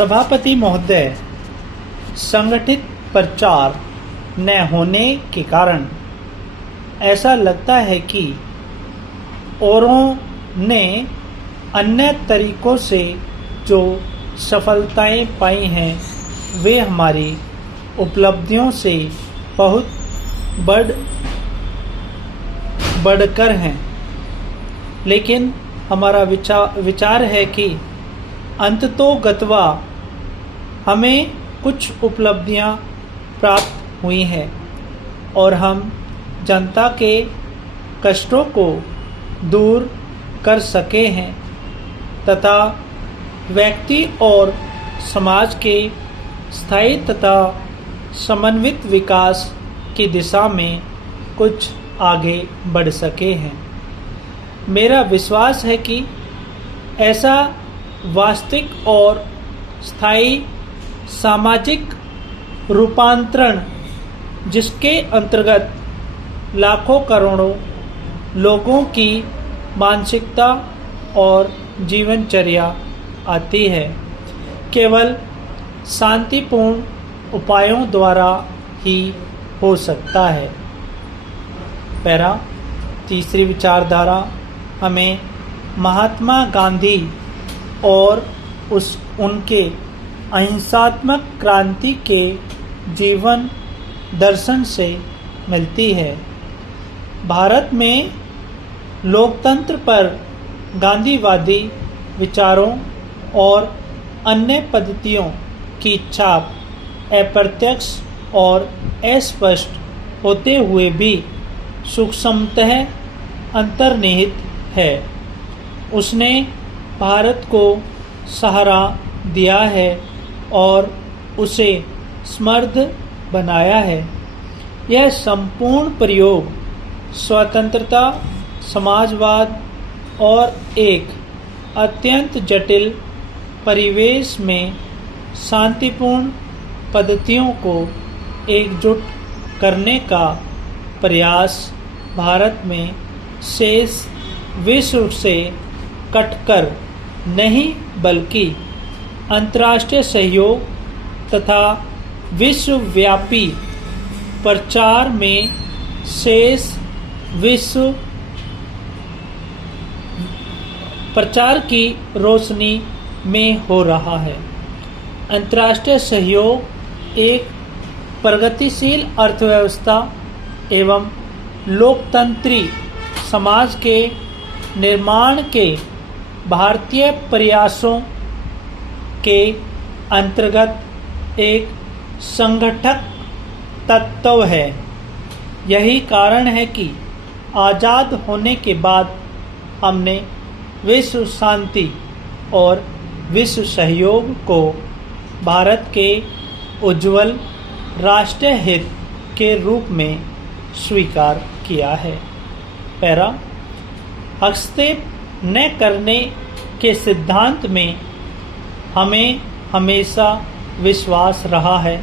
सभापति महोदय, संगठित प्रचार न होने के कारण ऐसा लगता है कि औरों ने अन्य तरीकों से जो सफलताएं पाई हैं वे हमारी उपलब्धियों से बहुत बढ़कर हैं। लेकिन हमारा विचार है कि अंततोगत्वा हमें कुछ उपलब्धियां प्राप्त हुई हैं और हम जनता के कष्टों को दूर कर सके हैं तथा व्यक्ति और समाज के स्थायी तथा समन्वित विकास की दिशा में कुछ आगे बढ़ सके हैं। मेरा विश्वास है कि ऐसा वास्तविक और स्थायी सामाजिक रूपांतरण जिसके अंतर्गत लाखों करोड़ों लोगों की मानसिकता और जीवनचर्या आती है, केवल शांतिपूर्ण उपायों द्वारा ही हो सकता है। पैरा तीसरी विचारधारा हमें महात्मा गांधी और उनके अहिंसात्मक क्रांति के जीवन दर्शन से मिलती है। भारत में लोकतंत्र पर गांधीवादी विचारों और अन्य पद्धतियों की छाप अप्रत्यक्ष और अस्पष्ट होते हुए भी सूक्ष्मतः अंतर्निहित है। उसने भारत को सहारा दिया है और उसे समृद्ध बनाया है। यह संपूर्ण प्रयोग स्वतंत्रता, समाजवाद और एक अत्यंत जटिल परिवेश में शांतिपूर्ण पद्धतियों को एकजुट करने का प्रयास भारत में शेष विश्व से कटकर नहीं बल्कि अंतर्राष्ट्रीय सहयोग तथा विश्वव्यापी प्रचार में शेष विश्व प्रचार की रोशनी में हो रहा है। अंतर्राष्ट्रीय सहयोग एक प्रगतिशील अर्थव्यवस्था एवं लोकतंत्री समाज के निर्माण के भारतीय प्रयासों के अंतर्गत एक संगठक तत्व है। यही कारण है कि आज़ाद होने के बाद हमने विश्व शांति और विश्व सहयोग को भारत के उज्जवल राष्ट्रीय हित के रूप में स्वीकार किया है। पैरा हस्तक्षेप न करने के सिद्धांत में हमें हमेशा विश्वास रहा है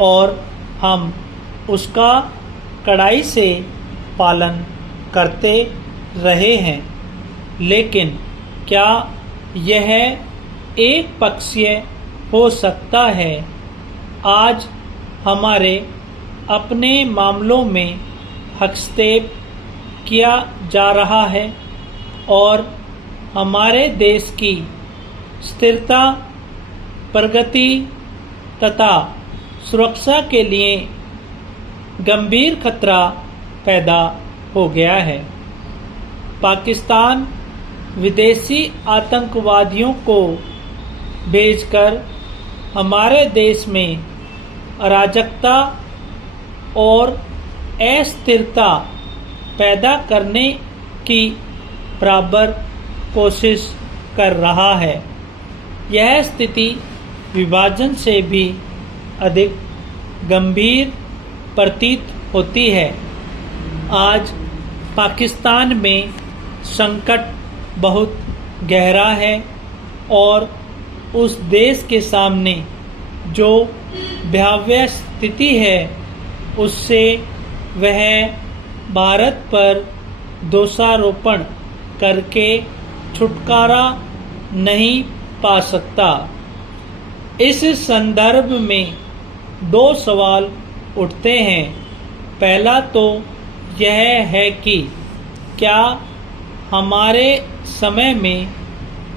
और हम उसका कड़ाई से पालन करते रहे हैं। लेकिन क्या यह एक पक्षीय हो सकता है? आज हमारे अपने मामलों में हस्तक्षेप किया जा रहा है और हमारे देश की स्थिरता, प्रगति तथा सुरक्षा के लिए गंभीर खतरा पैदा हो गया है। पाकिस्तान विदेशी आतंकवादियों को भेजकर हमारे देश में अराजकता और अस्थिरता पैदा करने की बराबर कोशिश कर रहा है। यह स्थिति विभाजन से भी अधिक गंभीर प्रतीत होती है। आज पाकिस्तान में संकट बहुत गहरा है और उस देश के सामने जो भयावह स्थिति है उससे वह भारत पर दोषारोपण करके छुटकारा नहीं पा सकता। इस संदर्भ में दो सवाल उठते हैं। पहला तो यह है कि क्या हमारे समय में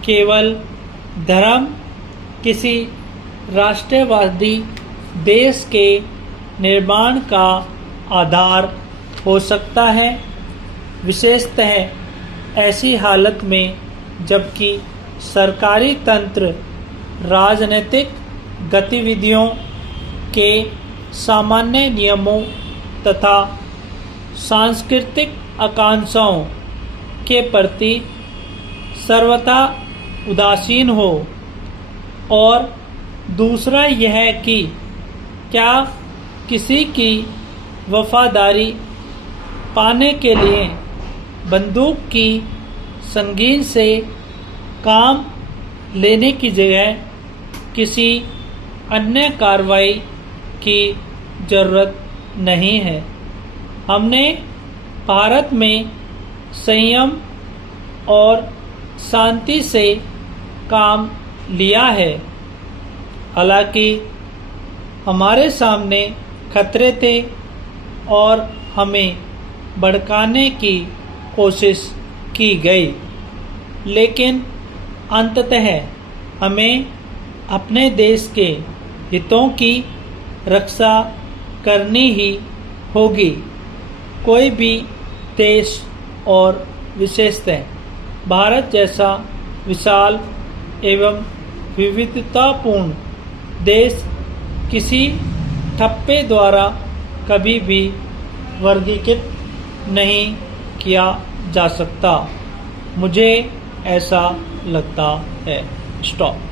केवल धर्म किसी राष्ट्रवादी देश के निर्माण का आधार हो सकता है, विशेषतः ऐसी हालत में जबकि सरकारी तंत्र राजनीतिक गतिविधियों के सामान्य नियमों तथा सांस्कृतिक आकांक्षाओं के प्रति सर्वथा उदासीन हो, और दूसरा यह कि क्या किसी की वफादारी पाने के लिए बंदूक की संगीन से काम लेने की जगह किसी अन्य कार्रवाई की जरूरत नहीं है। हमने भारत में संयम और शांति से काम लिया है। हालांकि हमारे सामने खतरे थे और हमें भड़काने की कोशिश की गई, लेकिन अंततः हमें अपने देश के हितों की रक्षा करनी ही होगी। कोई भी देश और विशेषतः भारत जैसा विशाल एवं विविधतापूर्ण देश किसी ठप्पे द्वारा कभी भी वर्गीकृत नहीं किया जा सकता, मुझे ऐसा लगता है। स्टॉप।